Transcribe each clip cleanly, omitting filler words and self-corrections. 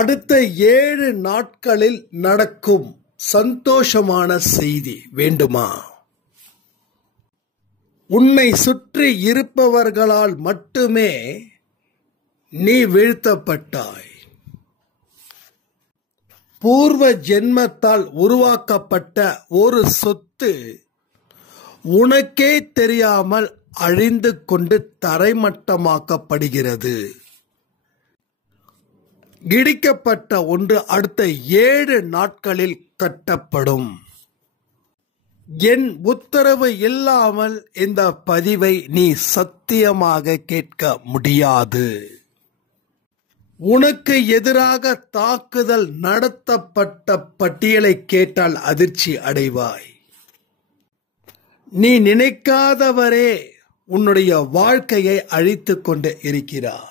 அடுத்த 7 நாட்களில் நடக்கும் சந்தோஷமான செய்தி வேண்டுமா? உன்னை சுற்றி இருப்பவர்களால் மட்டுமே நீ வீழ்த்தப்பட்டாய். பூர்வ ஜென்மத்தால் உருவாக்கப்பட்ட ஒரு சொத்து உனக்கே தெரியாமல் அழிந்து கொண்டு தரைமட்டமாக்கப்படுகிறது. இடிக்கப்பட்ட ஒன்று அடுத்த 7 நாட்களில் கட்டப்படும். என் உத்தரவு இல்லாமல் இந்த பதிவை நீ சத்தியமாக கேட்க முடியாது. உனக்கு எதிராக தாக்குதல் நடத்தப்பட்ட பட்டியலை கேட்டால் அதிர்ச்சி அடைவாய். நீ நினைக்காதவரே உன்னுடைய வாழ்க்கையை அழித்துக் கொண்டு இருக்கிறார்.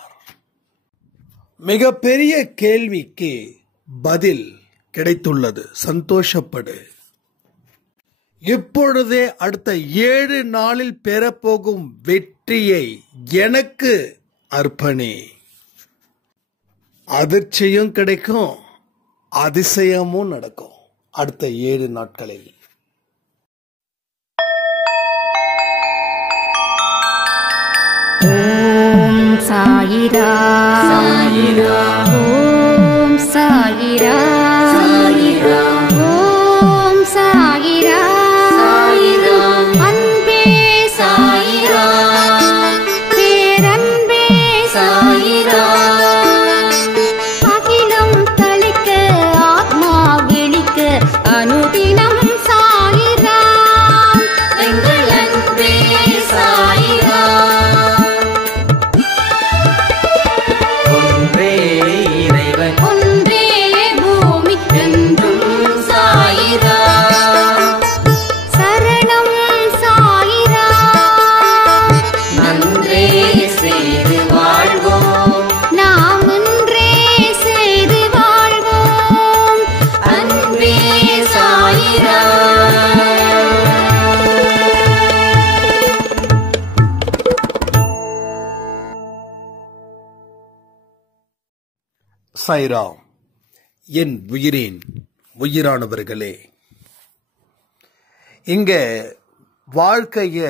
மிகப்பெரிய கேள்விக்கு பதில் கிடைத்துள்ளது. சந்தோஷப்படு. இப்பொழுதே அடுத்த 7 நாளில் பெறப்போகும் வெற்றியை எனக்கு அர்ப்பணி. அதிர்ச்சியும் கிடைக்கும், அதிசயமும் நடக்கும் அடுத்த 7 நாட்களில். ஓம் சாயிரா சாயிரா, ஓம் சாயிரா சாயிரா, ஓம் சாயிரா சாயிரா, அன்பே சாயிரா, பேரன்பே சாயிரா, அகிலம் தளிக்க ஆத்மா விழிக்க அனுதினம் சாயிரா, எங்கள் அன்பே சாயிரா. ஒன்றே பூமிக்கென்றும் சாயிரா, சரணம் சாயிரா, நன்றே செய்து வாழ்வோம், நாம் ஒன்றே செய்து வாழ்வோம், அன்பே சாயிரா. சாய்ராம். என் உயிரின் உயிரானவர்களே, இங்க வாழ்க்கைய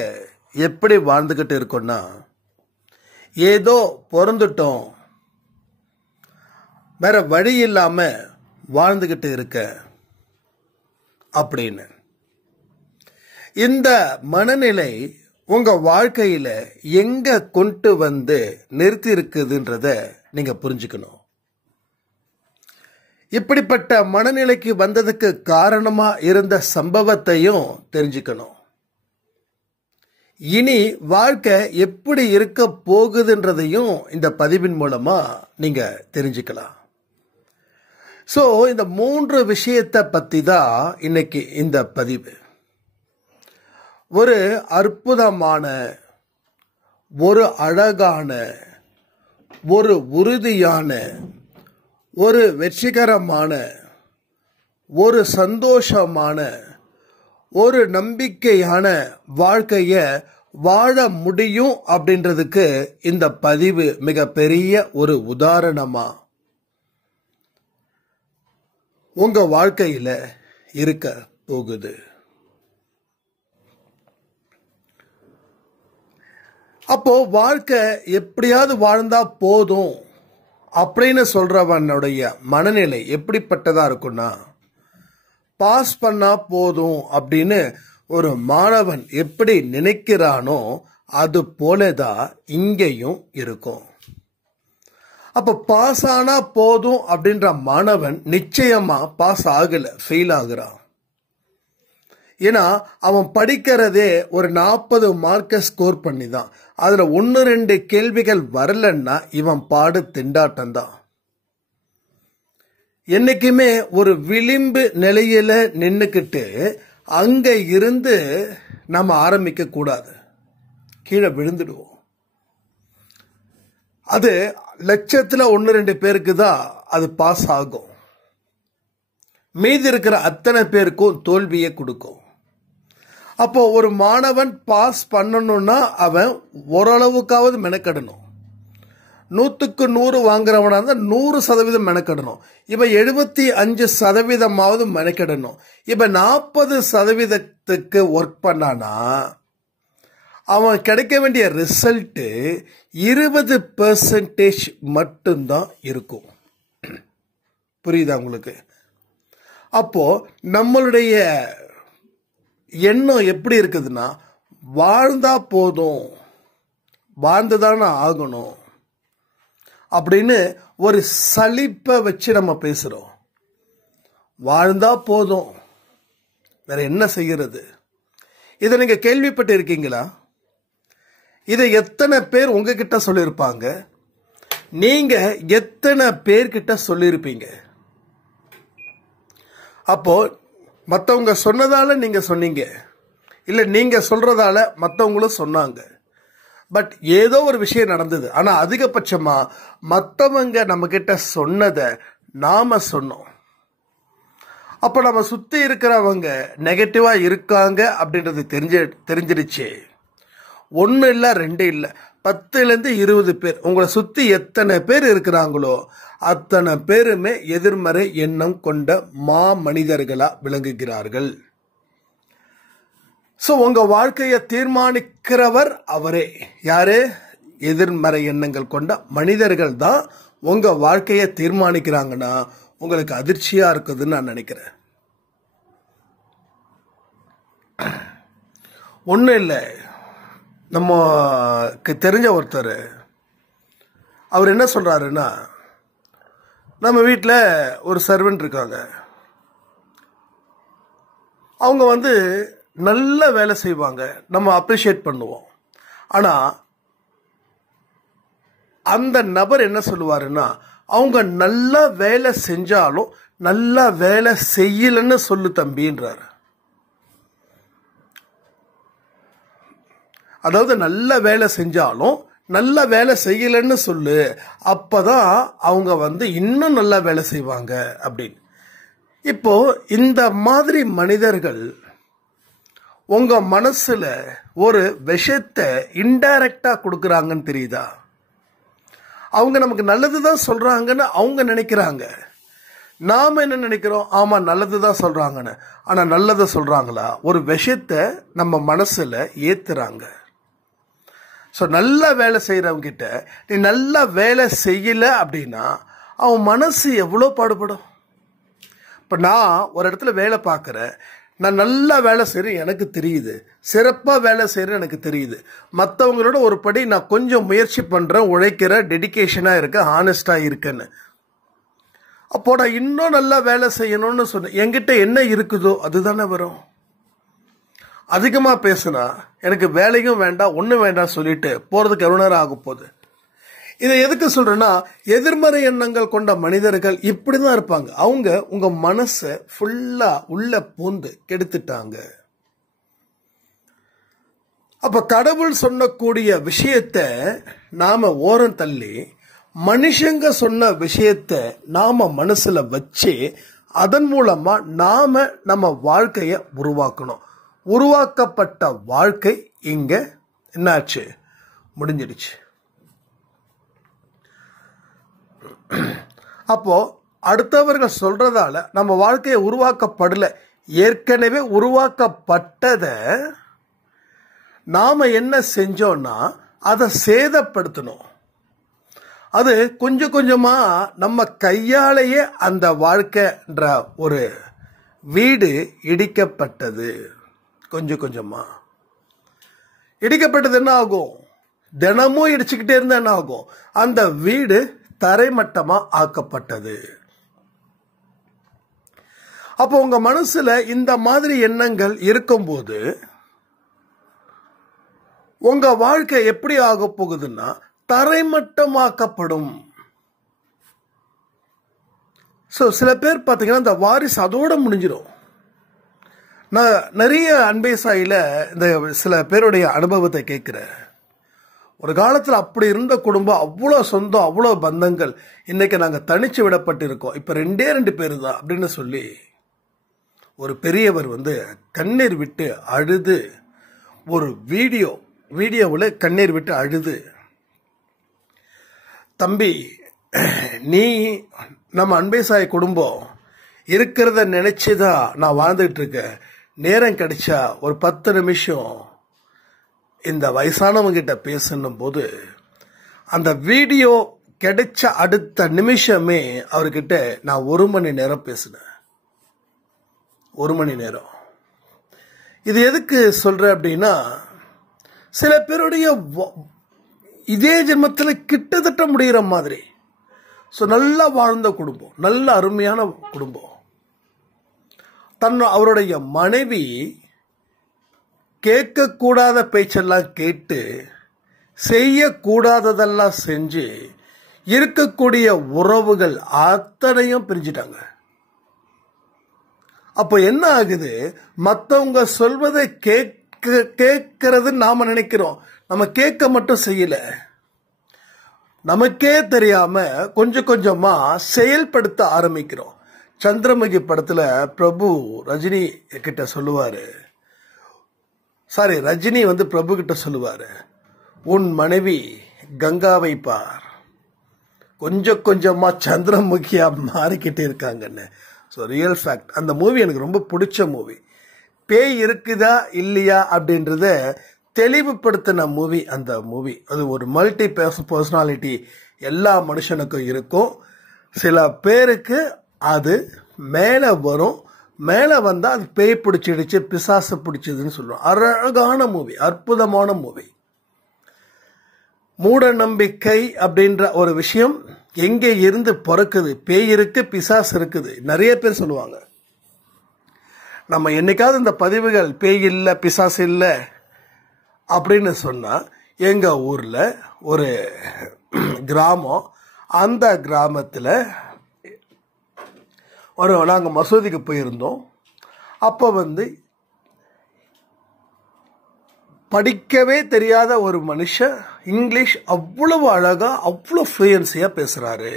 எப்படி வாழ்ந்துகிட்டு இருக்கோம்னா, ஏதோ பிறந்துட்டோம், வேற வழி இல்லாம வாழ்ந்துகிட்டு இருக்க அப்படின்னு. இந்த மனநிலை உங்க வாழ்க்கையில எங்க கொண்டு வந்து நிறுத்தி இருக்குதுன்றத நீங்க புரிஞ்சுக்கணும். இப்படிப்பட்ட மனநிலைக்கு வந்ததுக்கு காரணமா இருந்த சம்பவத்தையும் தெரிஞ்சுக்கணும். இனி வாழ்க்கை எப்படி இருக்க போகுதுன்றதையும் இந்த பதிவின் மூலமா நீங்க தெரிஞ்சுக்கலாம். சோ இந்த 3 விஷயத்தை பத்தி தான் இன்னைக்கு இந்த பதிவு. ஒரு அற்புதமான, ஒரு அழகான, ஒரு உறுதியான, ஒரு வெற்றிகரமான, ஒரு சந்தோஷமான, ஒரு நம்பிக்கையான வாழ்க்கைய வாழ முடியும் அப்படின்றதுக்கு இந்த பதிவு மிகப்பெரிய ஒரு உதாரணமா உங்க வாழ்க்கையில இருக்க போகுது. அப்போ வாழ்க்கை எப்படியாவது வாழ்ந்தா போதும் அப்படின்னு சொல்றவனுடைய மனநிலை எப்படிப்பட்டதா இருக்கும்னா, பாஸ் பண்ணா போதும் அப்படின்னு ஒரு மாணவன் எப்படி நினைக்கிறானோ அது போலதான் இங்கேயும் இருக்கும். அப்ப பாஸ் ஆனா போதும் அப்படின்ற மாணவன் நிச்சயமா பாஸ் ஆகல, ஃபெயில் ஆகுறான். ஏன்னா அவன் படிக்கிறதே ஒரு 40 மார்க்கை ஸ்கோர் பண்ணி தான். அதுல 1-2 கேள்விகள் வரலன்னா இவன் பாடு திண்டாட்டம் தான். என்னைக்குமே ஒரு விளிம்பு நிலையில நின்னுக்கிட்டு அங்க இருந்து நம்ம ஆரம்பிக்க கூடாது, கீழே விழுந்துடுவோம். அது லட்சத்துல 1-2 பேருக்கு தான் அது பாஸ் ஆகும். மீதி இருக்கிற அத்தனை பேருக்கும் தோல்வியை கொடுக்கும். அப்போ ஒரு மாணவன் பாஸ் பண்ணணும்னா அவன் ஓரளவுக்காவது மெனக்கடணும். 100க்கு 100 வாங்குறவனா இருந்தால் 100% மெனக்கிடணும். இப்போ 75% மெனக்கிடணும். இப்போ 40% ஒர்க் பண்ணானா அவன் கிடைக்க வேண்டிய ரிசல்ட்டு 20% மட்டும்தான் இருக்கும். புரியுதா உங்களுக்கு? அப்போ நம்மளுடைய எண்ணம் எப்படி இருக்குதுன்னா, வாழ்ந்தா போதும், வாழ்ந்துதானே ஆகணும் அப்படின்னு ஒரு சலிப்பை வச்சு நம்ம பேசுறோம். வாழ்ந்தா போதும், வேற என்ன செய்யறது? இதை நீங்க கேள்விப்பட்டு இருக்கீங்களா? இதை எத்தனை பேர் உங்ககிட்ட சொல்லியிருப்பாங்க? நீங்க எத்தனை பேர்கிட்ட சொல்லியிருப்பீங்க? அப்போ மற்றவங்க சொன்னதால நீங்க சொன்னீங்க, இல்லை நீங்க சொல்றதால மற்றவங்களும் சொன்னாங்க. பட் ஏதோ ஒரு விஷயம் நடந்தது. ஆனா அதிகபட்சமா மற்றவங்க நம்ம கிட்ட சொன்னதை நாம சொன்னோம். அப்போ நம்ம சுத்தி இருக்கிறவங்க நெகட்டிவா இருக்காங்க அப்படின்றது தெரிஞ்சிருச்சு. 1 இல்லை 2 இல்லை, 10லேருந்து 20 பேர் உங்களை சுத்தி எத்தனை பேர் இருக்கிறாங்களோ அத்தனை பேருமே எதிர்மறை எண்ணம் கொண்ட மனிதர்களா விளங்குகிறார்கள். ஸோ உங்க வாழ்க்கையை தீர்மானிக்கிறவர் அவரே. யாரு? எதிர்மறை எண்ணங்கள் கொண்ட மனிதர்கள் தான் உங்க வாழ்க்கையை தீர்மானிக்கிறாங்கன்னா உங்களுக்கு அதிர்ச்சியா இருக்குதுன்னு நான் நினைக்கிறேன். ஒன்றும் இல்லை, நமக்கு தெரிஞ்ச ஒருத்தர் அவர் என்ன சொல்றாருன்னா, நம்ம வீட்டில் ஒரு சர்வெண்ட் இருக்காங்க. அவங்க நல்ல வேலை செய்வாங்க, நம்ம அப்ரிஷியேட் பண்ணுவோம். ஆனால் அந்த நபர் என்ன சொல்லுவாருன்னா, அவங்க நல்லா வேலை செஞ்சாலும் நல்லா வேலை செய்யலன்னு சொல்லு தம்பின்றார். அதாவது நல்ல வேலை செஞ்சாலும் நல்ல வேலை செய்யலன்னு சொல்லு, அப்பதான் அவங்க இன்னும் நல்லா வேலை செய்வாங்க அப்படின்னு. இப்போ இந்த மாதிரி மனிதர்கள் உங்க மனசுல ஒரு விஷயத்தை இன்டைரக்டா கொடுக்கறாங்கன்னு தெரியுதா? அவங்க நமக்கு நல்லதுதான் சொல்றாங்கன்னு அவங்க நினைக்கிறாங்க. நாம என்ன நினைக்கிறோம்? ஆமா நல்லதுதான் சொல்றாங்கன்னு. ஆனா நல்லதை சொல்றாங்களா? ஒரு விஷயத்தை நம்ம மனசுல ஏத்துறாங்க. ஸோ நல்ல வேலை செய்யறவங்க கிட்ட நீ நல்ல வேலை செய்யல அப்படின்னா அவன் மனசு எவ்வளோ பாடுபடும். இப்போ நான் ஒரு இடத்துல வேலை பார்க்குறேன், நான் நல்லா வேலை செய்கிறேன் எனக்கு தெரியுது, சிறப்பாக வேலை செய்கிறேன் எனக்கு தெரியுது. மற்றவங்களோட ஒரு படி நான் கொஞ்சம் முயற்சி பண்ணுறேன், உழைக்கிறேன், டெடிக்கேஷனாக இருக்கேன், ஹானஸ்டாக இருக்கேன்னு. அப்போ நான் இன்னும் நல்லா வேலை செய்யணும்னு சொன்னேன். என்கிட்ட என்ன இருக்குதோ அதுதானே வரும். அதிகமாக பேசுனா எனக்கு வேலையும் வேண்டாம் ஒன்றும் வேண்டாம் சொல்லிட்டு போகிறதுக்கு எவ்வளோ நேரம் ஆக போகுது. இதை எதுக்கு சொல்றேன்னா, எதிர்மறை எண்ணங்கள் கொண்ட மனிதர்கள் இப்படிதான் இருப்பாங்க. அவங்க உங்க மனசை ஃபுல்லா உள்ள பூந்து கெடுத்துட்டாங்க. அப்ப கடவுள் சொன்னக்கூடிய விஷயத்தை நாம ஓரம் தள்ளி மனுஷங்க சொன்ன விஷயத்தை நாம மனசுல வச்சு அதன் மூலமா நாம நம்ம வாழ்க்கைய உருவாக்கணும். உருவாக்கப்பட்ட வாழ்க்கை இங்க என்னாச்சு? முடிஞ்சிடுச்சு. அப்போ அடுத்தவர்கள் சொல்றதால நம்ம வாழ்க்கையை உருவாக்கப்படல. ஏற்கனவே உருவாக்கப்பட்டத நாம என்ன செஞ்சோம்னா அதை சேதப்படுத்தணும். அது கொஞ்சம் கொஞ்சமா நம்ம கையாலேயே அந்த வாழ்க்கைன்ற ஒரு வீடு இடிக்கப்பட்டது. கொஞ்சம் கொஞ்சமா இடிக்கப்பட்டது என்ன ஆகும்? தினமும் இடிச்சுக்கிட்டே இருந்தா என்ன ஆகும்? அந்த வீடு தரைமட்டமா ஆக்கப்பட்டது. அப்போ உங்க மனசுல இந்த மாதிரி எண்ணங்கள் இருக்கும்போது உங்க வாழ்க்கை எப்படி ஆக போகுதுன்னா தரைமட்டமாக்கப்படும். சில பேர் பார்த்தீங்கன்னா இந்த வாரிசு அதோட முடிஞ்சிடும். நான் நிறைய அன்பே சாயில இந்த சில பேருடைய அனுபவத்தை கேட்கிறேன். ஒரு காலத்தில் அப்படி இருந்த குடும்பம், அவ்வளோ சொந்தம், அவ்வளோ பந்தங்கள். இன்னைக்கு நாங்கள் தனிச்சு விடப்பட்டிருக்கோம், இப்போ 2 பேர் தான் அப்படின்னு சொல்லி ஒரு பெரியவர் கண்ணீர் விட்டு அழுது ஒரு வீடியோவில் கண்ணீர் விட்டு அழுது தம்பி, நீ நம்ம அன்பே சாய் குடும்பம் இருக்கிறத நினைச்சுதான் நான் வாழ்ந்துட்டு இருக்கேன். நேரம் கிடைச்சா ஒரு 10 நிமிஷம் இந்த வயசானவங்க கிட்ட பேசணும் போது அந்த வீடியோ கிடைச்ச அடுத்த நிமிஷமே அவர்கிட்ட நான் 1 மணி நேரம் பேசினேன். 1 மணி நேரம். இது எதுக்கு சொல்றேன் அப்படின்னா, சில பேருடைய இதே ஜென்மத்தில் கிட்டத்தட்ட முடிகிற மாதிரி நல்லா வாழ்ந்த குடும்பம், நல்ல அருமையான குடும்பம். அவருடைய மனைவி கேட்கக்கூடாத பேச்செல்லாம் கேட்டு செய்யக்கூடாததெல்லாம் செஞ்சு இருக்கக்கூடிய உறவுகள் அத்தனையும் பிரிஞ்சிட்டாங்க. அப்போ என்ன ஆகுது, மற்றவங்க சொல்வதை கேட்கறது நாம நினைக்கிறோம், நம்ம கேட்க மட்டும் செய்யல. நமக்கே தெரியாம கொஞ்சம் கொஞ்சமா செயல்படுத்த ஆரம்பிக்கிறோம். சந்திரமுகி படத்துல பிரபு ரஜினி கிட்ட சொல்லுவாரு, ரஜினி பிரபு கிட்ட சொல்லுவாரு, உன் மனைவி கங்காவை பார், கொஞ்சம் கொஞ்சமா சந்திரமுகியா மாறிக்கிட்டே இருக்காங்கன்னு. So real fact. அந்த மூவி எனக்கு ரொம்ப பிடிச்ச மூவி. பேய் இருக்குதா இல்லையா அப்படின்றத தெளிவுபடுத்தின மூவி அந்த மூவி. அது ஒரு மல்டி பர்சனாலிட்டி எல்லா மனுஷனுக்கும் இருக்கும். சில பேருக்கு அது மேலே வரும், மேலே வந்தால் அது பேய் பிடிச்சிடுச்சு, பிசாசு பிடிச்சதுன்னு சொல்லுவோம். அழகான மூவி, அற்புதமான மூவி. மூட நம்பிக்கை அப்படின்ற ஒரு விஷயம் எங்கே இருந்து பிறக்குது? பேய் இருக்கு, பிசாசு இருக்குது, நிறைய பேர் சொல்லுவாங்க. நம்ம என்னைக்காவது இந்த பதிவுகள் பேய் இல்லை பிசாசு இல்லை அப்படின்னு சொன்னா, எங்க ஊர்ல ஒரு கிராமம், அந்த கிராமத்தில் நாங்கள் மசூதிக்கு போயிருந்தோம். அப்போ படிக்கவே தெரியாத ஒரு மனுஷன் இங்கிலீஷ் அவ்வளவு அழகா அவ்வளோ ஃப்ளூயன்சியா பேசுறாரு.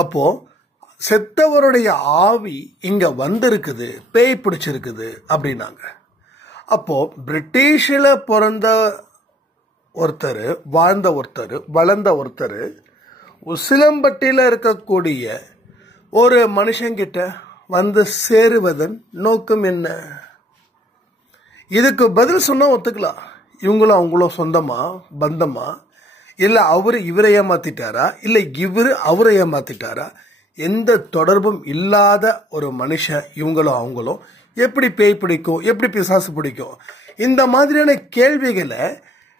அப்போ செத்தவருடைய ஆவி இங்க வந்திருக்குது, பேய் பிடிச்சிருக்குது அப்படின்னாங்க. அப்போ பிரிட்டிஷில் பிறந்த ஒருத்தர், வாழ்ந்த ஒருத்தர், வளர்ந்த ஒருத்தர் உசிலம்பட்டியில் இருக்கக்கூடிய ஒரு மனுஷங்கிட்ட சேருவதன் நோக்கம் என்ன? இதுக்கு பதில் சொன்னா ஒத்துக்கலாம். இவங்களும் அவங்களும் சொந்தமா பந்தமா, இல்ல அவரு இவரை ஏமாத்திட்டாரா, இல்ல இவரு அவரை ஏமாத்திட்டாரா? எந்த தொடர்பும் இல்லாத ஒரு மனுஷன் இவங்களும் அவங்களும் எப்படி பேய் பிடிக்கும், எப்படி பிசாசு பிடிக்கும்? இந்த மாதிரியான கேள்விகளை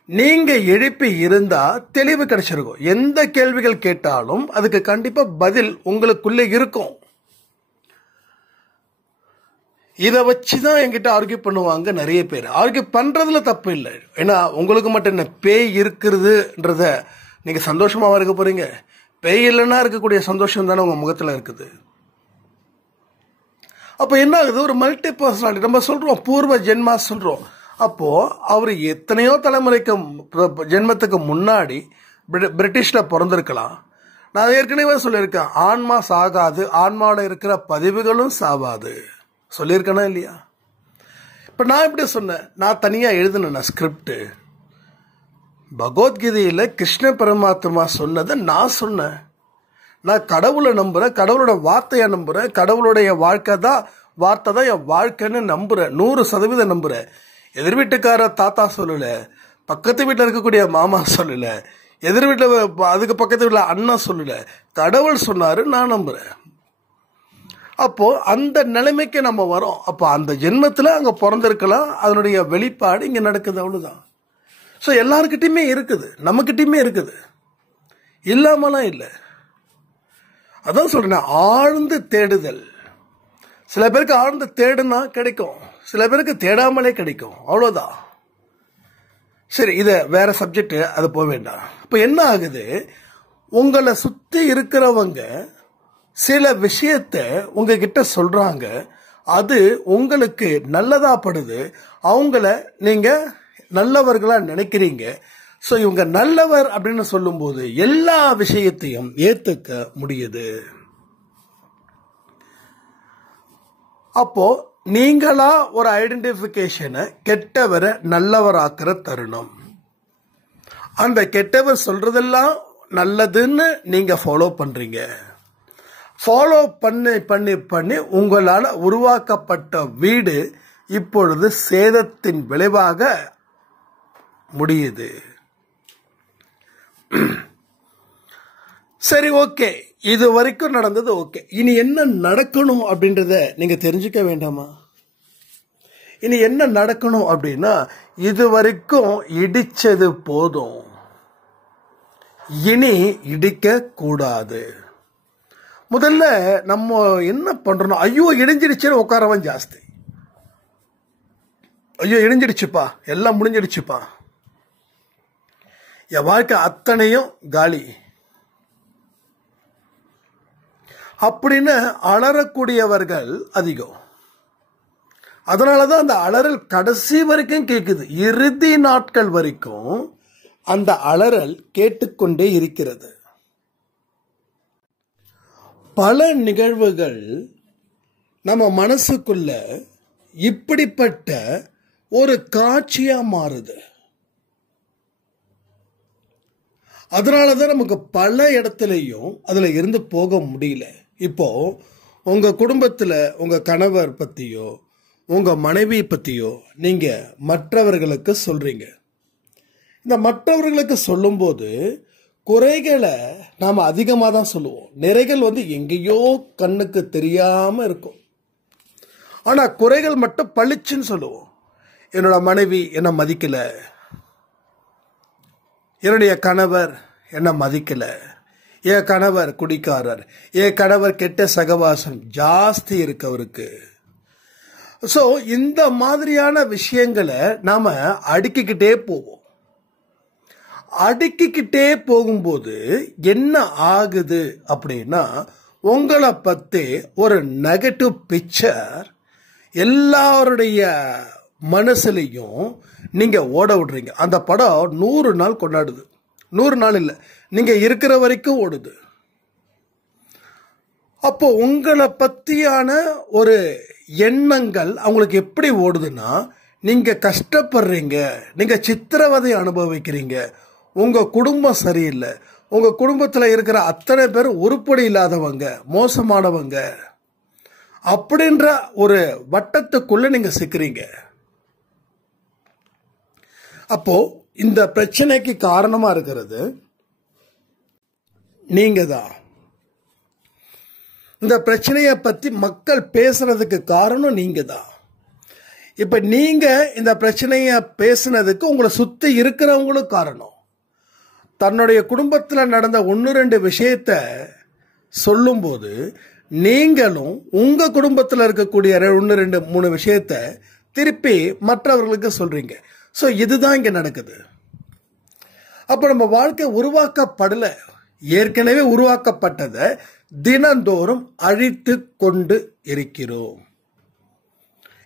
நீங்க எழுப்பி இருந்தா தெளிவு கிடைச்சிருக்கும். எந்த கேள்விகள் கேட்டாலும் அதுக்கு கண்டிப்பா பதில் உங்களுக்குள்ளே இருக்கும். இதை வச்சுதான் என்கிட்ட ஆர்கியூ பண்ணுவாங்க நிறைய பேர். ஆர்கியூ பண்றதுல தப்பு இல்லை. ஏன்னா உங்களுக்கு மட்டும் என்ன பேய் இருக்கிறதுன்றத நீங்க சந்தோஷமாவா இருக்க போறீங்க? பேய் இல்லைன்னா இருக்கக்கூடிய சந்தோஷம் தானே உங்க முகத்துல இருக்குது. அப்ப என்ன ஆகுது, ஒரு மல்டி பர்சனாலிட்டி நம்ம சொல்றோம், பூர்வ ஜென்மா சொல்றோம். அப்போ அவர் எத்தனையோ தலைமுறைக்கு ஜென்மத்துக்கு முன்னாடி பிரிட்டிஷ்ல பிறந்திருக்கலாம். நான் ஏற்கனவே சொல்லியிருக்கேன், ஆன்மா சாகாது, ஆன்மாவோட இருக்கிற பதிவுகளும் சாவாது சொல்லியிருக்கேனா இல்லையா? இப்ப நான் எப்படி சொன்னேன், நான் தனியா எழுதினேன் ஸ்கிரிப்ட். பகவத்கீதையில கிருஷ்ண பரமாத்மா சொன்னதை நான் சொன்னேன். நான் கடவுளை நம்புறேன், கடவுளோட வார்த்தையை நம்புறேன், கடவுளுடைய வார்த்தை தான் என் வாழ்க்கைன்னு நம்புறேன், 100% நம்புறேன். எதிர் வீட்டுக்கார தாத்தா சொல்லல, பக்கத்து வீட்டில் இருக்கக்கூடிய மாமா சொல்லல, எதிர் வீட்டில் அதுக்கு பக்கத்து வீட்டில் அண்ணா சொல்லல, கடவுள் சொன்னாரு, நான் நம்புறேன். அப்போ அந்த நிலைமைக்கு நம்ம வரோம். அப்போ அந்த ஜென்மத்துல அங்க பிறந்திருக்கலாம், அதனுடைய வெளிப்பாடு இங்க நடக்குது, அவ்வளவுதான். ஸோ எல்லாருக்கிட்டையுமே இருக்குது, நம்மகிட்டயுமே இருக்குது, இல்லாமலாம் இல்லை. அதான் சொல்றேன், ஆழ்ந்து தேடுதல். சில பேருக்கு ஆழ்ந்து தேடுனா கிடைக்கும், சில பேருக்கு தேடாமலே கிடைக்கும், அவ்வளவுதான். சரி, இத வேற சப்ஜெக்ட், அது போக வேண்டாம். இப்ப என்ன ஆகுது, உங்களை சுத்தி இருக்கிறவங்க சில விஷயத்த உங்ககிட்ட சொல்றாங்க, அது உங்களுக்கு நல்லதா படுது, அவங்கள நீங்க நல்லவர்களா நினைக்கிறீங்க. ஸோ இவங்க நல்லவர் அப்படின்னு சொல்லும் போது எல்லா விஷயத்தையும் ஏத்துக்க முடியுது. அப்போ நீங்களா ஒரு ஐடென்டிபிகேஷனை கெட்டவரை நல்லவராக்குற தருணம். அந்த கெட்டவர் சொல்றதெல்லாம் நல்லதுன்னு நீங்க ஃபாலோ பண்றீங்க. ஃபாலோ பண்ணி பண்ணி பண்ணி உங்களால் உருவாக்கப்பட்ட வீடு இப்பொழுது சேதத்தின் விளைவாக முடியுது. சரி, ஓகே, இது வரைக்கும் நடந்தது ஓகே. இனி என்ன நடக்கணும் அப்படின்றத நீங்க தெரிஞ்சுக்க வேண்டாமா? இனி என்ன நடக்கணும் அப்படின்னா, இது வரைக்கும் இடிச்சது போதும், இனி இடிக்க கூடாது. முதல்ல நம்ம என்ன பண்றோம், ஐயோ இடிஞ்சிடுச்சுன்னு உட்காரவன் ஜாஸ்தி. ஐயோ இடிஞ்சிடுச்சுப்பா, எல்லாம் முடிஞ்சிடுச்சுப்பா, என் வாழ்க்கை அத்தனையும் காலி அப்படின்னு அலறக்கூடியவர்கள் அதிகம். அதனாலதான் அந்த அலறல் கடைசி வரைக்கும் கேட்குது. இறுதி நாட்கள் வரைக்கும் அந்த அலறல் கேட்டுக்கொண்டே இருக்கிறது. பல நிகழ்வுகள் நம்ம மனசுக்குள்ள இப்படிப்பட்ட ஒரு காட்சியா மாறுது. அதனாலதான் நமக்கு பல இடத்துலையும் அதுல இருந்து போக முடியல. இப்போ உங்க குடும்பத்துல உங்க கணவர் பத்தியோ உங்க மனைவி பத்தியோ நீங்க மற்றவர்களுக்கு சொல்றீங்க. இந்த மற்றவர்களுக்கு சொல்லும்போது குறைகளை நாம அதிகமாக தான் சொல்லுவோம். நிறைகள் எங்கேயோ கண்ணுக்கு தெரியாம இருக்கும். ஆனா குறைகள் மட்டும் பளிச்சுன்னு சொல்லுவோம். என்னோட மனைவி என்னை மதிக்கல, என்னுடைய கணவர் என்னை மதிக்கல, என் கணவர் குடிக்காரர், என் கணவர் கெட்ட சகவாசம் ஜாஸ்தி இருக்கு அவருக்கு. ஸோ இந்த மாதிரியான விஷயங்களை நாம அடுக்கிக்கிட்டே போவோம். அடுக்கிக்கிட்டே போகும்போது என்ன ஆகுது அப்படின்னா, உங்களை பத்தி ஒரு நெகட்டிவ் பிக்சர் எல்லாருடைய மனசுலையும் நீங்க ஓட விடுறீங்க. அந்த படம் 100 நாள் கொண்டாடுது. 100 நாள் இல்லை, நீங்க இருக்கிற வரைக்கும் ஓடுது. அப்போ உங்களை பத்தியான ஒரு எண்ணங்கள் அவங்களுக்கு எப்படி ஓடுதுன்னா, நீங்க கஷ்டப்படுறீங்க, நீங்க சித்திரவதை அனுபவிக்கிறீங்க, உங்க குடும்பம் சரியில்லை, உங்க குடும்பத்தில் இருக்கிற அத்தனை பேர் உருப்படி இல்லாதவங்க, மோசமானவங்க அப்படின்ற ஒரு வட்டத்துக்குள்ள நீங்க சிக்கிறீங்க. அப்போ இந்த பிரச்சனைக்கு காரணமா இருக்கிறது நீங்க தான். இந்த பிரச்சனையை பத்தி மக்கள் பேசுறதுக்கு காரணம் நீங்க தான். இப்ப நீங்க இந்த பிரச்சனைய பேசுனதுக்கு உங்களை சுத்தி இருக்கிறவங்களும் காரணம். தன்னுடைய குடும்பத்தில் நடந்த 1-2 விஷயத்த சொல்லும்போது நீங்களும் உங்க குடும்பத்தில் இருக்கக்கூடிய 1-2-3 விஷயத்த திருப்பி மற்றவர்களுக்கு சொல்றீங்க. ஸோ இதுதான் இங்க நடக்குது. அப்ப நம்ம வாழ்க்கை உருவாக்கப்படல, ஏற்கனவே உருவாக்கப்பட்டதை தினந்தோறும் அழித்து கொண்டு இருக்கிறோம்.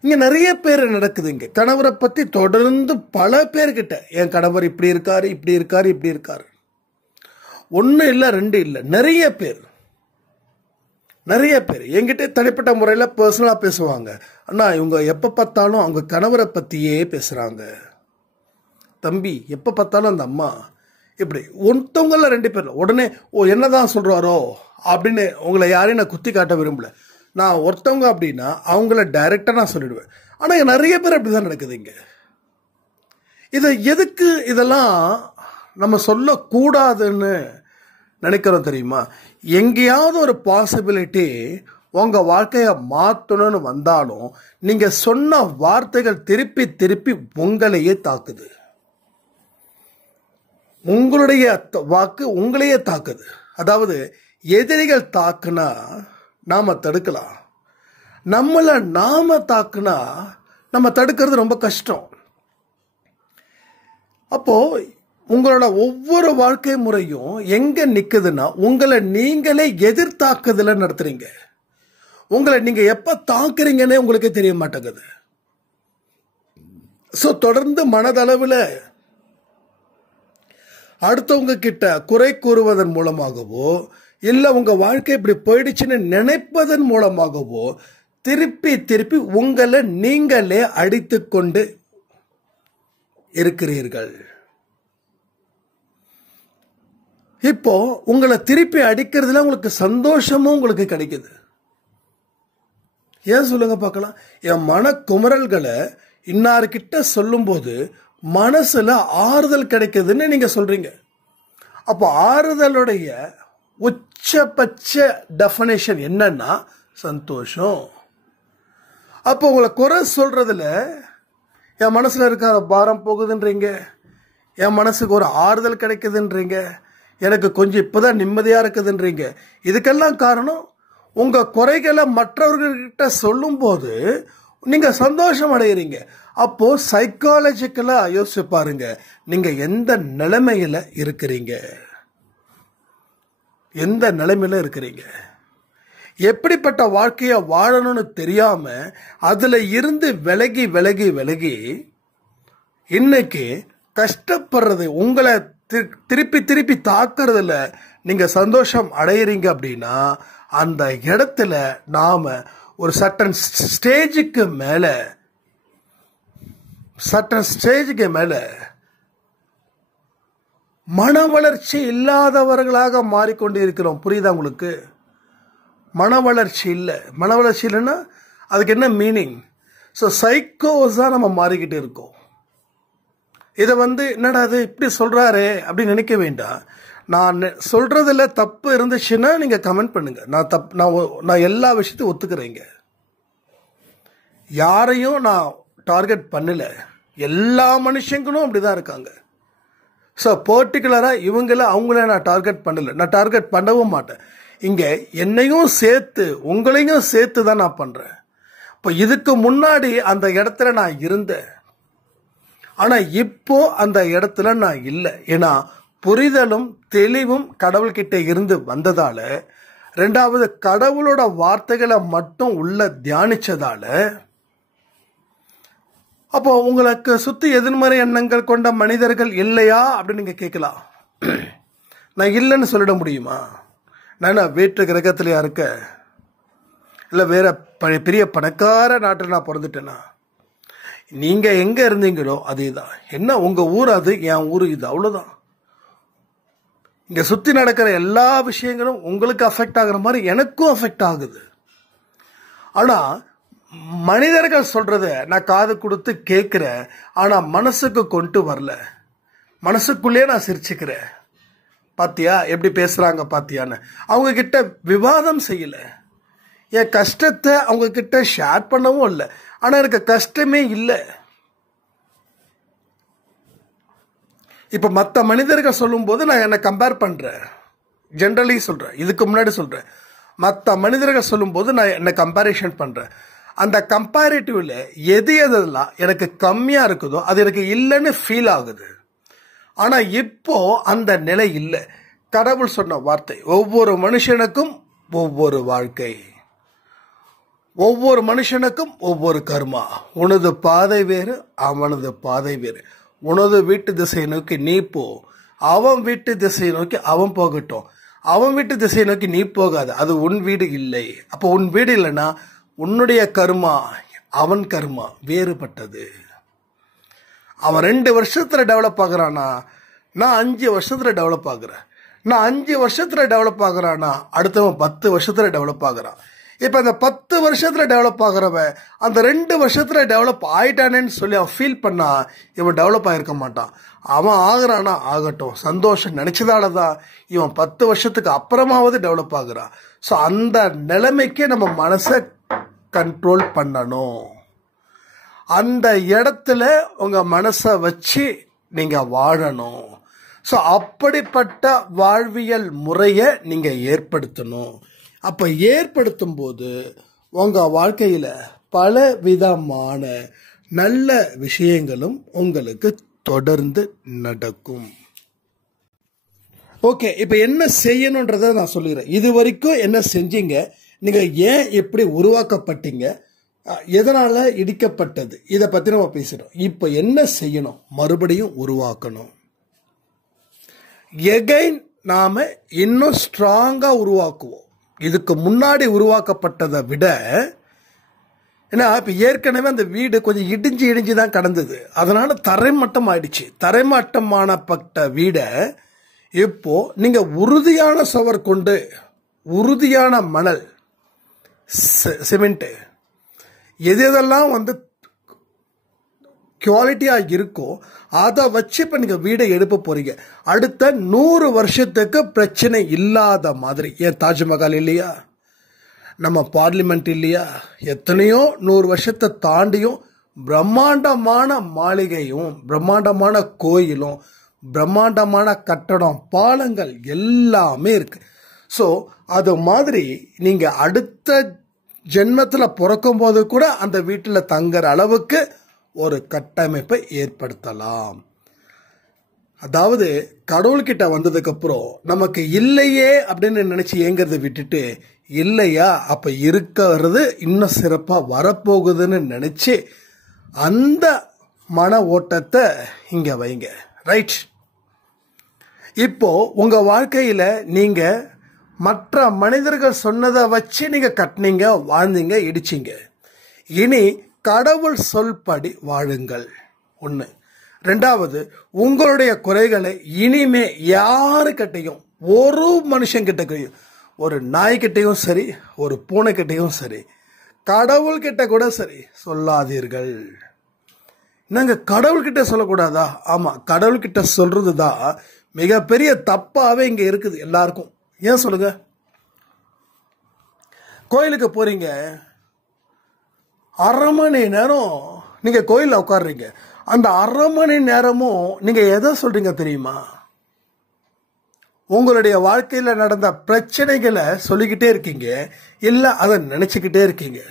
இங்க நிறைய பேர் நடக்குது. இங்க கணவரை பத்தி தொடர்ந்து பல பேர்கிட்ட, என் கணவர் இப்படி இருக்காரு, இப்படி இருக்காரு, இப்படி இருக்காரு, 1 இல்லை 2 இல்லை, நிறைய பேர் என்கிட்ட தனிப்பட்ட முறையில் பர்சனலா பேசுவாங்க. அண்ணா இவங்க எப்ப பார்த்தாலும் அவங்க கணவரை பத்தியே பேசுறாங்க, தம்பி எப்ப பார்த்தாலும் அந்த அம்மா இப்படி. ஒருத்தவங்கள 2 பேர் உடனே என்னதான் சொல்றாரோ அப்படின்னு உங்களை யாரையும் நான் குத்தி காட்ட விரும்பல. நான் ஒருத்தவங்க அப்படின்னா அவங்கள டைரக்டா நான் சொல்லிடுவேன். ஆனா நிறைய பேர் அப்படிதான் நடக்குதுங்க. இதை எதுக்கு இதெல்லாம் நம்ம சொல்லக்கூடாதுன்னு நினைக்கிறோம் தெரியுமா? எங்கேயாவது ஒரு பாசிபிலிட்டி உங்க வாழ்க்கைய மாற்றணும்னு வந்தாலும் நீங்க சொன்ன வார்த்தைகள் திருப்பி திருப்பி உங்களையே தாக்குது. உங்களுடைய வாக்கு உங்களையே தாக்குது. அதாவது எதிரிகள் தாக்குனா நாம தடுக்கலாம், நம்மள நாம தாக்குனா நம்ம தடுக்கிறது ரொம்ப கஷ்டம். அப்போ உங்களோட ஒவ்வொரு வாழ்க்கை முறையும் எங்க நிக்குதுன்னா, உங்களை நீங்களே எதிர்த்தாக்குதல நடத்துறீங்க. உங்களை நீங்க எப்ப தாக்குறீங்கன்னே உங்களுக்கு தெரிய மாட்டேங்குது. சோ தொடர்ந்து மனதளவுல அடுத்தவங்க கிட்ட குறை கூறுவதன் மூலமாகவோ இல்ல உங்க வாழ்க்கை இப்படி போயிடுச்சுன்னு நினைப்பதன் மூலமாகவோ திருப்பி திருப்பி உங்களை நீங்களே அடித்து கொண்டு இருக்கிறீர்கள். இப்போ உங்களை திருப்பி அடிக்கிறதுல உங்களுக்கு சந்தோஷமும் உங்களுக்கு கிடைக்குது. ஏன் சொல்லுங்க பார்க்கலாம். என் மன குமரல்களை இன்னார்கிட்ட சொல்லும்போது மனசுல ஆறுதல் கிடைக்குதுன்னு நீங்க சொல்றீங்க. அப்போ ஆறுதலுடைய உச்சபட்ச டெஃபினேஷன் என்னன்னா சந்தோஷம். அப்போ உங்களை குறை சொல்றதுல என் மனசுல இருக்கிற பாரம் போகுதுன்றீங்க, என் மனசுக்கு ஒரு ஆறுதல் கிடைக்குதுன்றீங்க, எனக்கு கொஞ்சம் இப்போதான் நிம்மதியா இருக்குதுன்றீங்க. இதுக்கெல்லாம் காரணம் உங்க குறைகளை மற்றவர்கள்கிட்ட சொல்லும் போது நீங்க சந்தோஷம் அடைகிறீங்க. அப்போ சைக்காலஜிக்கலா யோசிச்சு பாருங்க, நீங்க எந்த நிலைமையில இருக்கிறீங்க, எந்த நிலைமையில இருக்கிறீங்க. எப்படிப்பட்ட வாழ்க்கைய வாழணும்னு தெரியாம அதுல இருந்து விலகி விலகி விலகி இன்னைக்கு கஷ்டப்படுறது, உங்களை திருப்பி திருப்பி தாக்குறதுல நீங்க சந்தோஷம் அடையிறீங்க அப்படின்னா அந்த இடத்துல நாம ஒரு சட்டன் ஸ்டேஜுக்கு மேல மன வளர்ச்சி இல்லாதவர்களாக மாறிக்கொண்டு இருக்கிறோம். புரியுதா உங்களுக்கு? மன வளர்ச்சி இல்லை. மன வளர்ச்சி இல்லைன்னா அதுக்கு என்ன மீனிங்? ஸோ சைக்கோஸா நம்ம மாறிக்கிட்டு இருக்கோம். இதை என்னடா அது இப்படி சொல்றாரு அப்படின்னு நினைக்க வேண்டாம். நான் சொல்றதுல தப்பு இருந்துச்சுன்னா நீங்க கமெண்ட் பண்ணுங்க. நான் எல்லா விஷயத்தையும் ஒத்துக்கிறேங்க. யாரையும் நான் டார்கெட் பண்ணல. எல்லா மனுஷங்களும் அப்படிதான் இருக்காங்க. ஸோ பர்டிகுலரா இவங்கள அவங்கள நான் டார்கெட் பண்ணல, நான் டார்கெட் பண்ணவும் மாட்டேன். இங்க என்னையும் சேர்த்து உங்களையும் சேர்த்து தான் நான் பண்றேன். இப்போ இதுக்கு முன்னாடி அந்த இடத்துல நான் இருந்தேன், ஆனா இப்போ அந்த இடத்துல நான் இல்லை. ஏன்னா புரிதலும் தெளிவும் கடவுள்கிட்ட இருந்து வந்ததால, ரெண்டாவது கடவுளோட வார்த்தைகளை மட்டும் உள்ள தியானிச்சதால. அப்போ உங்களுக்கு சுத்தி எதிர்மறை எண்ணங்கள் கொண்ட மனிதர்கள் இல்லையா அப்படின்னு நீங்க கேட்கலாம். நான் இல்லைன்னு சொல்லிட முடியுமா? நான் வேற்று கிரகத்திலயா இருக்க, இல்ல வேற பெரிய பணக்கார நாட்டில் நான் பிறந்துட்டேனா? நீங்க எங்க இருந்தீங்களோ அதேதான். என்ன உங்க ஊர் அது, என் ஊர் இது, அவ்வளவுதான். இங்க சுத்தி நடக்கிற எல்லா விஷயங்களும் உங்களுக்கு அஃபெக்ட் ஆகுற மாதிரி எனக்கும் அஃபெக்ட் ஆகுது. ஆனா மனிதர்கள் சொல்றத நான் காது கொடுத்து கேட்கிறேன், ஆனா மனசுக்கு கொண்டு வரல. மனசுக்குள்ளே நான் சிரிச்சுக்கிறேன். பாத்தியா எப்படி பேசுறாங்க பாத்தியான்னு. அவங்க கிட்ட விவாதம் செய்யல, என் கஷ்டத்தை அவங்க கிட்ட ஷேர் பண்ணவும் இல்லை. ஆனா எனக்கு கஷ்டமே இல்லை. இப்ப மற்ற மனிதர்கள் சொல்லும் போது நான் என்னை கம்பேர் பண்றேன். ஜென்ரலி சொல்றேன், இதுக்கு முன்னாடி சொல்றேன். மற்ற மனிதர்கள் சொல்லும் போது நான் என்ன கம்பேரிஷன் பண்றேன். அந்த கம்பேரிட்டிவ்ல எதெல்லாம் எனக்கு கம்மியா இருக்குதோ அது எனக்கு இல்லைன்னு ஃபீல் ஆகுது. ஆனா இப்போ அந்த நிலை இல்லை. கடவுள் சொன்ன வார்த்தை, ஒவ்வொரு மனுஷனுக்கும் ஒவ்வொரு வாழ்க்கை, ஒவ்வொரு மனுஷனுக்கும் ஒவ்வொரு கர்மா. உனது பாதை வேறு, அவனது பாதை வேறு. உனது வீட்டு திசையை நோக்கி நீ போ, அவன் வீட்டு திசையை நோக்கி அவன் போகட்டும். அவன் வீட்டு திசையை நோக்கி நீ போகாது, அது உன் வீடு இல்லை. அப்போ உன் வீடு இல்லைன்னா உன்னுடைய கர்மா அவன் கர்மா வேறுபட்டது. அவன் 2 வருஷத்துல டெவலப் ஆகுறானா, நான் 5 வருஷத்துல டெவலப் ஆகுறேன். நான் 5 வருஷத்துல டெவலப் ஆகுறானா, அடுத்தவன் 10 வருஷத்துல டெவலப் ஆகுறான். இப்ப அந்த 10 வருஷத்துல டெவலப் ஆகுறவன் அந்த 2 வருஷத்துல டெவலப் ஆயிட்டானேன்னு சொல்லி அவன் ஃபீல் பண்ணா இவன் டெவலப் ஆயிருக்க மாட்டான். அவன் ஆகுறானா ஆகட்டும், சந்தோஷம் நினைச்சதாலதான் இவன் 10 வருஷத்துக்கு அப்புறமாவது டெவலப் ஆகுறான். ஸோ அந்த நிலைமைக்கே நம்ம மனசை கண்ட்ரோல் பண்ணணும். அந்த இடத்துல உங்க மனசை வச்சு நீங்க வாழணும். ஸோ அப்படிப்பட்ட வாழ்வியல் முறையை நீங்க ஏற்படுத்தணும். அப்ப ஏற்படுத்தும் போது உங்க வாழ்க்கையில பல விதமான நல்ல விஷயங்களும் உங்களுக்கு தொடர்ந்து நடக்கும். ஓகே, இப்ப என்ன செய்யணும்ன்றத நான் சொல்லிடுறேன். இது வரைக்கும் என்ன செஞ்சீங்க, நீங்க ஏன் எப்படி உருவாக்கப்பட்டீங்க, எதனால இடிக்கப்பட்டது, இதை பத்தி நம்ம பேசுறோம். இப்ப என்ன செய்யணும், மறுபடியும் உருவாக்கணும். எகைன் நாம இன்னும் ஸ்ட்ராங்கா உருவாக்குவோம். இதுக்கு முன்னாடி உருவாக்கப்பட்டதை விட, ஏன்னா இப்ப ஏற்கனவே அந்த வீடு கொஞ்சம் இடிஞ்சு தான் கடந்தது, அதனால தரைமட்டம் ஆயிடுச்சு. தரைமட்டமானப்பட்ட வீடை இப்போ நீங்க உறுதியான சுவர் கொண்டு, உறுதியான மணல், சிமெண்ட், எதெல்லாம் வந்து குவாலிட்டியா இருக்கோ அதை வச்சு இப்ப நீங்க வீடை எழுப்ப போறீங்க. அடுத்த 100 வருஷத்துக்கு பிரச்சனை இல்லாத மாதிரி. ஏன் தாஜ்மஹால் இல்லையா, நம்ம பார்லிமெண்ட் இல்லையா, எத்தனையோ 100 வருஷத்தை தாண்டியும் பிரம்மாண்டமான மாளிகையும் பிரம்மாண்டமான கோயிலும் பிரம்மாண்டமான கட்டடம், பாலங்கள் எல்லாமே இருக்கு. ஸோ அது மாதிரி நீங்க அடுத்த ஜென்மத்தில் பிறக்கும் போது கூட அந்த வீட்டில் தங்குற அளவுக்கு ஒரு கட்டமைப்பை ஏற்படுத்தலாம். அதாவது கடவுள்கிட்ட வந்ததுக்கு அப்புறம் நமக்கு இல்லையே அப்படின்னு நினைச்சு ஏங்கிறத விட்டுட்டு, இல்லையா அப்ப இருக்கிறது இன்னும் சிறப்பா வரப்போகுதுன்னு நினைச்சு அந்த மன ஓட்டத்தை இங்க வைங்க. ரைட். இப்போ உங்க வாழ்க்கையில நீங்க மற்ற மனிதர்கள் சொன்னதை வச்சு நீங்க கட்டினீங்க, வாழ்ந்தீங்க, இடிச்சிங்க. இனி கடவுள் சொல்படி வாழுங்கள். 1. 2வது, உங்களுடைய குறைகளை இனிமே யாருக்கிட்டையும், ஒரு மனுஷங்கிட்டையும், ஒரு நாய்கிட்டையும் சரி, ஒரு பூனைக்கிட்டையும் சரி, கடவுள்கிட்ட கூட சரி சொல்லாதீர்கள். நாங்க கடவுள்கிட்ட சொல்லக்கூடாதா? ஆமா, கடவுள்கிட்ட சொல்றது தான் மிகப்பெரிய தப்பாவே இங்க இருக்குது எல்லாருக்கும். ஏன் சொல்லுங்க? கோயிலுக்கு போறீங்க, 1/2 மணி நேரம் நீங்க கோயில்ல உட்காடுறீங்க. அந்த 1/2 மணி நேரமும் நீங்க எதை சொல்றீங்க தெரியுமா? உங்களுடைய வாழ்க்கையில நடந்த பிரச்சனைகளை சொல்லிக்கிட்டே இருக்கீங்க, இல்ல அதை நினைச்சுக்கிட்டே இருக்கீங்க.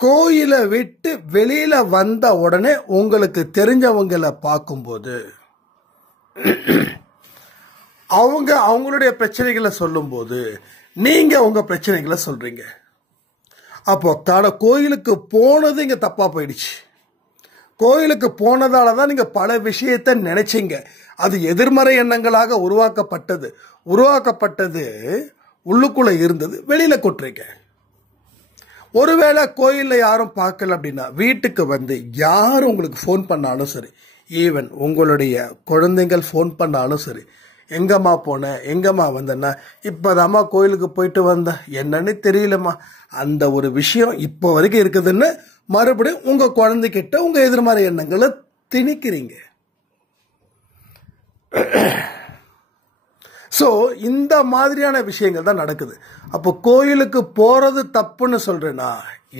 கோயிலை விட்டு வெளியில வந்த உடனே உங்களுக்கு தெரிஞ்சவங்களை பார்க்கும்போது அவங்க அவங்களுடைய பிரச்சனைகளை சொல்லும் போது நீங்க உங்க பிரச்சனைகளை சொல்றீங்க. அப்போ கோயிலுக்கு போனது இங்க தப்பா போயிடுச்சு. கோயிலுக்கு போனதால தான் நீங்க பல விஷயத்தை நினைச்சீங்க. அது எதிர்மறை எண்ணங்களாக உருவாக்கப்பட்டது உள்ளுக்குள்ள இருந்தது, வெளியில கொட்டுறீங்க. ஒருவேளை கோயில்ல யாரும் பார்க்கல அப்படின்னா வீட்டுக்கு வந்து யார் உங்களுக்கு ஃபோன் பண்ணாலும் சரி, ஈவன் உங்களுடைய குழந்தைகள் ஃபோன் பண்ணாலும் சரி, எங்கம்மா போன, எங்கம்மா வந்தேன்னா, இப்போதாம்மா கோயிலுக்கு போயிட்டு வந்த, என்னன்னு தெரியலம்மா, அந்த ஒரு விஷயம் இப்போ வரைக்கும் இருக்குதுன்னு மறுபடியும் உங்க குழந்தைகிட்ட உங்க எதிர்மறை எண்ணங்களை திணிக்கிறீங்க. ஸோ இந்த மாதிரியான விஷயங்கள் தான் நடக்குது. அப்போ கோயிலுக்கு போறது தப்புன்னு சொல்றேனா?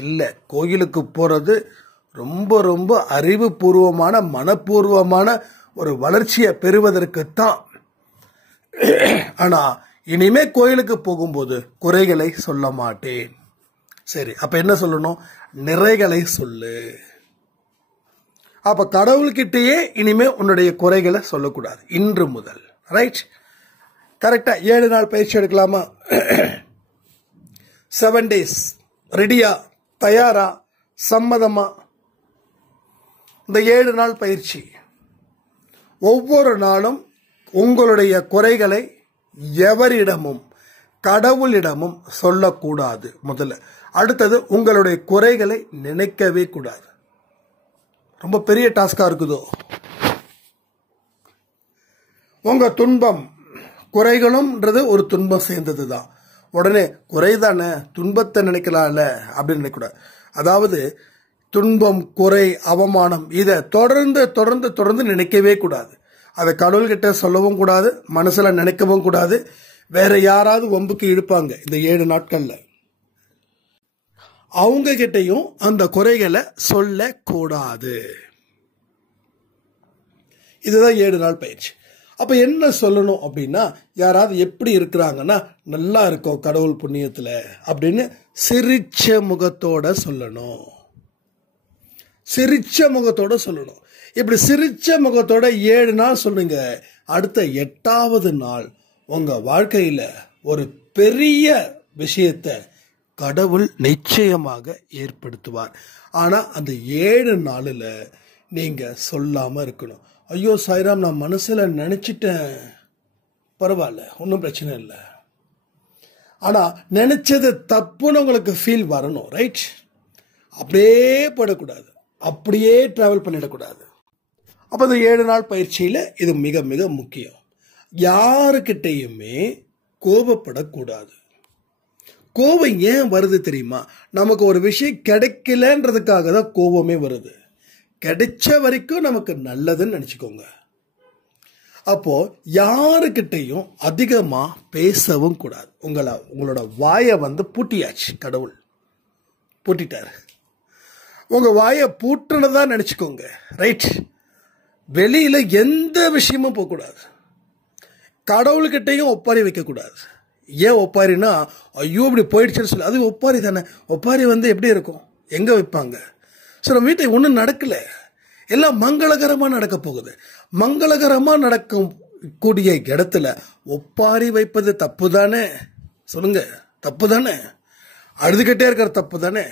இல்லை, கோயிலுக்கு போறது ரொம்ப ரொம்ப அறிவுபூர்வமான, மனப்பூர்வமான ஒரு வளர்ச்சியை பெறுவதற்குத்தான். ஆனா இனிமே கோயிலுக்கு போகும்போது குறைகளை சொல்ல மாட்டேன். சரி, அப்ப என்ன சொல்லணும்? நிறைகளை சொல்லு. அப்ப கடவுள்கிட்டயே இனிமே உன்னுடைய குறைகளை சொல்லக்கூடாது இன்று முதல். ரைட்? கரெக்டா 7 நாள் பயிற்சி எடுக்கலாமா? 7 days ரெடியா, தயாரா, சம்மதமா? இந்த 7 நாள் பயிற்சி ஒவ்வொரு நாளும் உங்களுடைய குறைகளை எவரிடமும் கடவுளிடமும் சொல்லக்கூடாது முதல்ல. அடுத்தது, உங்களுடைய குறைகளை நினைக்கவே கூடாது. ரொம்ப பெரிய டாஸ்கா இருக்குதோ? உங்க துன்பம், குறைகளும்ன்றது ஒரு துன்பம் சேர்ந்தது தான். உடனே குறைதானே, துன்பத்தை நினைக்கலாம்ல அப்படின்னு நினைக்கூடாது. அதாவது துன்பம், குறை, அவமானம் இதை தொடர்ந்து தொடர்ந்து தொடர்ந்து நினைக்கவே கூடாது. அதை கடவுள்கிட்ட சொல்லவும் கூடாது, மனசுல நினைக்கவும் கூடாது. வேற யாராவது வம்புக்கு இழுப்பாங்க இந்த 7 நாட்கள்ல, அவங்க கிட்டையும் அந்த குறைகளை சொல்லக்கூடாது. இதுதான் 7 நாள் பயிற்சி. அப்ப என்ன சொல்லணும் அப்படின்னா, யாராவது எப்படி இருக்கிறாங்கன்னா, நல்லா இருக்கும் கடவுள் புண்ணியத்துல அப்படின்னு சிரிச்ச முகத்தோட சொல்லணும். சிரிச்ச முகத்தோட சொல்லணும். இப்படி சிரிச்ச முகத்தோட 7 நாள் சொல்லுங்க. அடுத்த 8வது நாள் உங்க வாழ்க்கையில ஒரு பெரிய விஷயத்தை கடவுள் நிச்சயமாக ஏற்படுத்துவார். ஆனா அந்த 7 நாளில் நீங்க சொல்லாம இருக்கணும். ஐயோ சாய்ராம், நான் மனசுல நினைச்சிட்டேன், பரவாயில்ல, ஒன்றும் பிரச்சனை இல்லை. ஆனா நினைச்சது தப்புன்னு உங்களுக்கு ஃபீல் வரணும். ரைட்? அப்படியே போடக்கூடாது, அப்படியே டிராவல் பண்ணிடக்கூடாது. அப்போ இந்த 7 நாள் பயிற்சியில இது மிக மிக முக்கியம். யாருக்கிட்டையுமே கோபப்படக்கூடாது. கோபம் ஏன் வருது தெரியுமா? நமக்கு ஒரு விஷயம் கிடைக்கலன்றதுக்காக தான் கோபமே வருது. கிடைச்ச வரைக்கும் நமக்கு நல்லதுன்னு நினச்சிக்கோங்க. அப்போ யாருக்கிட்டையும் அதிகமா பேசவும் கூடாது. உங்களோட வாயை பூட்டியாச்சு, கடவுள் பூட்டிட்டாரு. உங்க வாயை பூட்டுனதா நினைச்சுக்கோங்க, ரைட்? வெளியில எந்த விஷயமும் போகக்கூடாது. கடவுள்கிட்டையும் ஒப்பாரி வைக்கக்கூடாது. ஏன் ஒப்பாரினா, ஐயோ இப்படி போயிடுச்சுன்னு சொல்லி, அது ஒப்பாரி தானே. ஒப்பாரி எப்படி இருக்கும், எங்க வைப்பாங்க? ஸோ நம்ம வீட்டை ஒன்றும் நடக்கல, எல்லாம் மங்களகரமாக நடக்க போகுது. மங்களகரமாக நடக்கும் கூடிய இடத்துல ஒப்பாரி வைப்பது தப்பு தானே? சொல்லுங்க, தப்பு தானே? அழுதுகிட்டே இருக்கிற தப்பு தானே?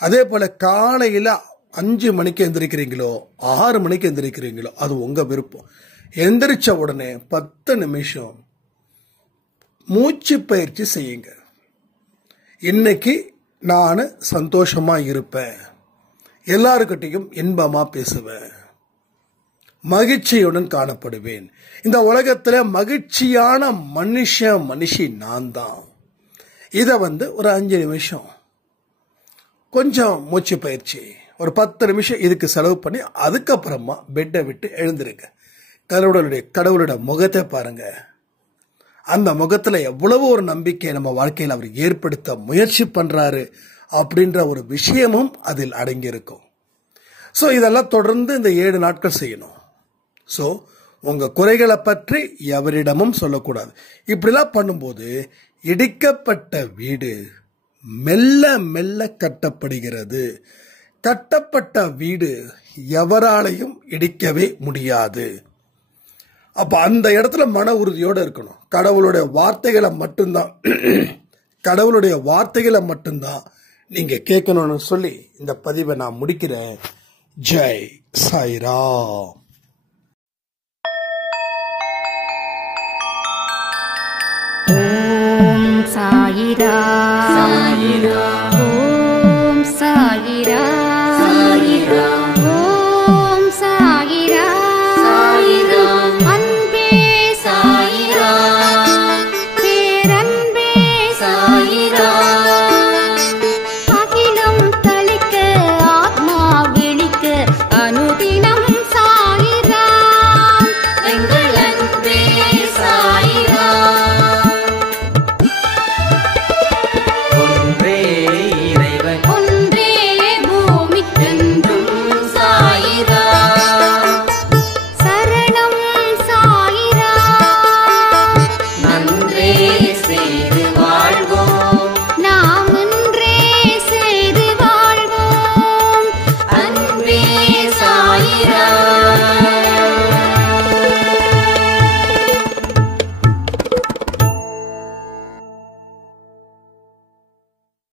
அதே போல காலையில் 5 மணிக்கு எந்திரிக்கிறீங்களோ 6 மணிக்கு எந்திரிக்கிறீங்களோ அது உங்க விருப்பம். எந்திரிச்ச உடனே 10 நிமிஷம் மூச்சு பயிற்சி செய்யுங்க. இன்னைக்கு நான் சந்தோஷமா இருப்பேன், எல்லாருக்கிட்டையும் இன்பமா பேசுவேன், மகிழ்ச்சியுடன் காணப்படுவேன். இந்த உலகத்துல மகிழ்ச்சியான மனுஷி நான் தான். இதை ஒரு 5 நிமிஷம் கொஞ்சம் மூச்சு பயிற்சி, ஒரு 10 நிமிஷம் இதுக்கு செலவு பண்ணி அதுக்கப்புறமா பெட்டை விட்டு எழுந்திருங்க. கடவுளுடைய முகத்தை பாருங்க. அந்த முகத்துல எவ்வளவு ஒரு நம்பிக்கை நம்ம வாழ்க்கையில் அவர் ஏற்படுத்த முயற்சி பண்றாரு அப்படின்ற ஒரு விஷயமும் அதில் அடங்கியிருக்கும். ஸோ இதெல்லாம் தொடர்ந்து இந்த 7 நாட்கள் செய்யணும். ஸோ உங்க குறைகளை பற்றி எவரிடமும் சொல்லக்கூடாது. இப்படிலாம் பண்ணும்போது இடிக்கப்பட்ட வீடு மெல்ல மெல்ல கட்டப்படுகிறது. கட்டப்பட்ட வீடு எவராலையும் இடிக்கவே முடியாது. அப்ப அந்த இடத்துல மன உறுதியோடு இருக்கணும். கடவுளுடைய வார்த்தைகளை மட்டும்தான் நீங்க கேட்கணும்னு சொல்லி இந்த பதிவை நான் முடிக்கிறேன். ஜெய் சாய்ராம். ஓம் சாயிராம்.